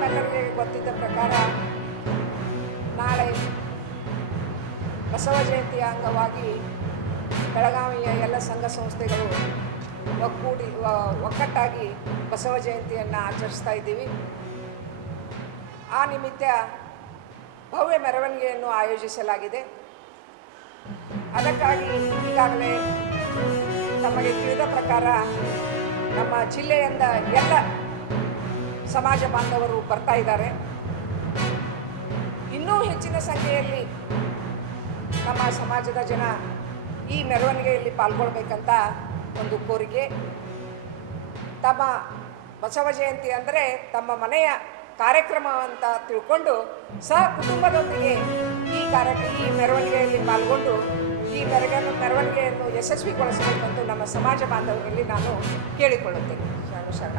ತಮ್ಮೆಲ್ಲರಿಗೆ ಗೊತ್ತಿದ್ದ ಪ್ರಕಾರ ನಾಳೆ ಬಸವ ಜಯಂತಿಯ ಅಂಗವಾಗಿ ಬೆಳಗಾವಿಯ ಎಲ್ಲ ಸಂಘ ಸಂಸ್ಥೆಗಳು ಒಕ್ಕಟ್ಟಾಗಿ ಬಸವ ಜಯಂತಿಯನ್ನು ಆಚರಿಸ್ತಾ ಇದ್ದೀವಿ. ಆ ನಿಮಿತ್ತ ಭವ್ಯ ಮೆರವಣಿಗೆಯನ್ನು ಆಯೋಜಿಸಲಾಗಿದೆ. ಅದಕ್ಕಾಗಿ ಈಗಾಗಲೇ ತಮಗೆ ತಿಳಿದ ಪ್ರಕಾರ ನಮ್ಮ ಜಿಲ್ಲೆಯಿಂದ ಎಲ್ಲ ಸಮಾಜ ಬಾಂಧವರು ಬರ್ತಾ ಇದ್ದಾರೆ. ಇನ್ನೂ ಹೆಚ್ಚಿನ ಸಂಖ್ಯೆಯಲ್ಲಿ ನಮ್ಮ ಸಮಾಜದ ಜನ ಈ ಮೆರವಣಿಗೆಯಲ್ಲಿ ಪಾಲ್ಗೊಳ್ಬೇಕಂತ ಒಂದು ಕೋರಿಕೆ. ತಮ್ಮ ಬಸವ ಜಯಂತಿ ಅಂದರೆ ತಮ್ಮ ಮನೆಯ ಕಾರ್ಯಕ್ರಮ ಅಂತ ತಿಳ್ಕೊಂಡು ಕುಟುಂಬದೊಂದಿಗೆ ಈ ಮೆರವಣಿಗೆಯಲ್ಲಿ ಪಾಲ್ಗೊಂಡು ಈ ಮೆರವಣಿಗೆಯನ್ನು ಯಶಸ್ವಿಗೊಳಿಸಬೇಕಂತೂ ನಮ್ಮ ಸಮಾಜ ಬಾಂಧವರಲ್ಲಿ ನಾನು ಕೇಳಿಕೊಳ್ಳುತ್ತೇನೆ. ಶರಣ